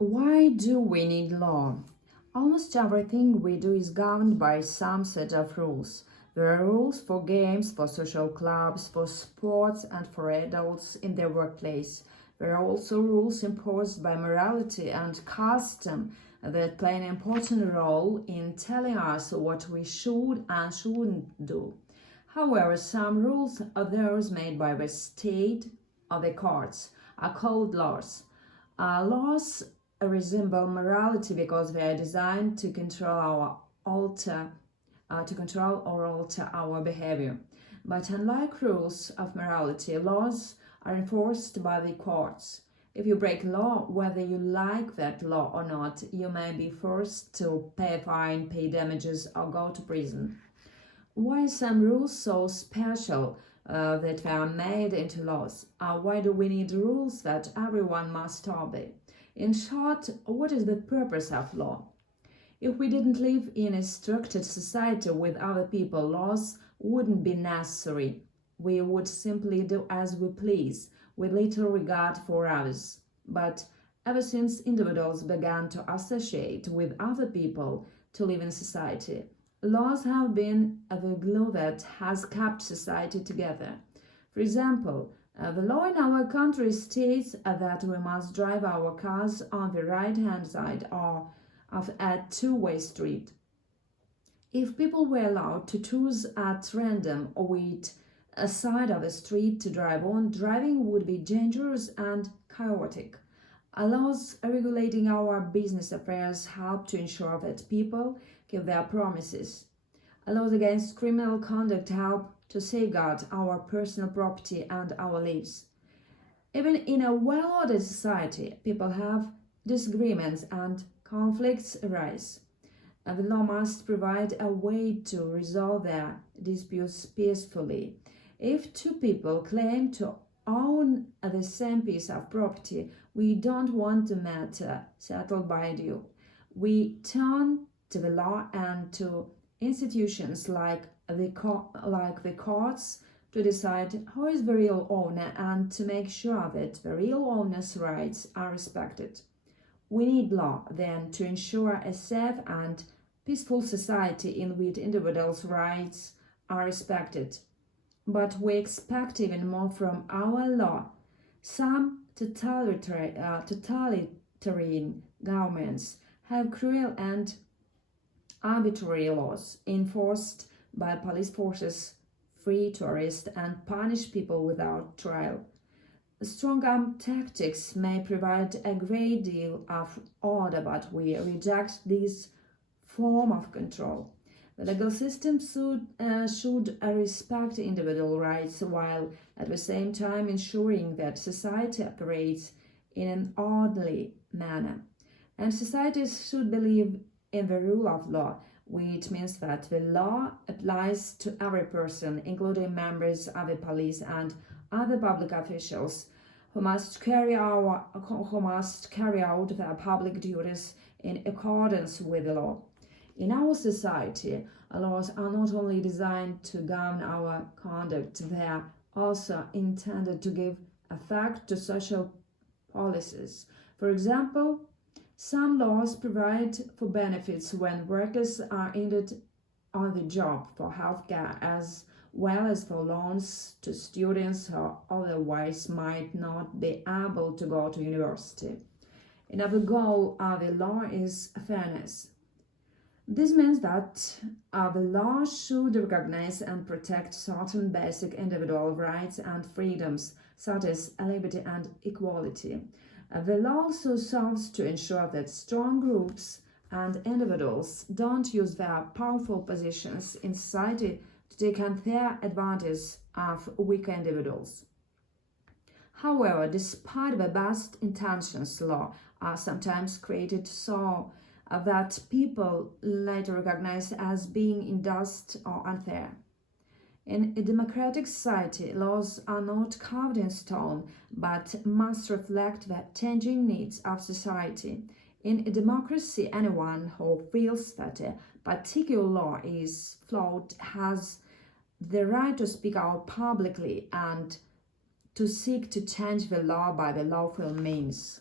Why do we need law? Almost everything we do is governed by some set of rules. There are rules for games, for social clubs, for sports, and for adults in their workplace. There are also rules imposed by morality and custom that play an important role in telling us what we should and shouldn't do. However, some rules are those made by the state or the courts are called laws. Laws resemble morality because they are designed to control or alter our behavior. But unlike rules of morality, laws are enforced by the courts. If you break law, whether you like that law or not, you may be forced to pay a fine, pay damages, or go to prison. Why are some rules so special that they are made into laws? Why do we need rules that everyone must obey? In short, what is the purpose of law? If we didn't live in a structured society with other people, laws wouldn't be necessary. We would simply do as we please, with little regard for others. But ever since individuals began to associate with other people to live in society, laws have been the glue that has kept society together. For example, the law in our country states that we must drive our cars on the right-hand side of a two-way street. If people were allowed to choose at random which side of the street to drive on, driving would be dangerous and chaotic. Laws regulating our business affairs help to ensure that people keep their promises. Laws against criminal conduct help to safeguard our personal property and our lives. Even in a well-ordered society, people have disagreements and conflicts arise. The law must provide a way to resolve their disputes peacefully. If two people claim to own the same piece of property, we don't want the matter settled by a deal. We turn to the law and to institutions like the courts to decide who is the real owner and to make sure that the real owner's rights are respected. We need law, then, to ensure a safe and peaceful society in which individuals' rights are respected. But we expect even more from our law. Some totalitarian governments have cruel and arbitrary laws enforced by police forces free to arrest and punish people without trial. Strong arm tactics may provide a great deal of order, but we reject this form of control. The legal system should respect individual rights while at the same time ensuring that society operates in an orderly manner. And societies should believe in the rule of law, which means that the law applies to every person, including members of the police and other public officials who must carry out their public duties in accordance with the law. In our society, laws are not only designed to govern our conduct, they are also intended to give effect to social policies. For example, some laws provide for benefits when workers are injured on the job, for healthcare, as well as for loans to students who otherwise might not be able to go to university. Another goal of the law is fairness. This means that the law should recognize and protect certain basic individual rights and freedoms, such as liberty and equality. The law also serves to ensure that strong groups and individuals don't use their powerful positions in society to take unfair advantage of weaker individuals. However, despite the best intentions, laws are sometimes created so that people later recognize as being unjust or unfair. In a democratic society, laws are not carved in stone, but must reflect the changing needs of society. In a democracy, anyone who feels that a particular law is flawed has the right to speak out publicly and to seek to change the law by the lawful means.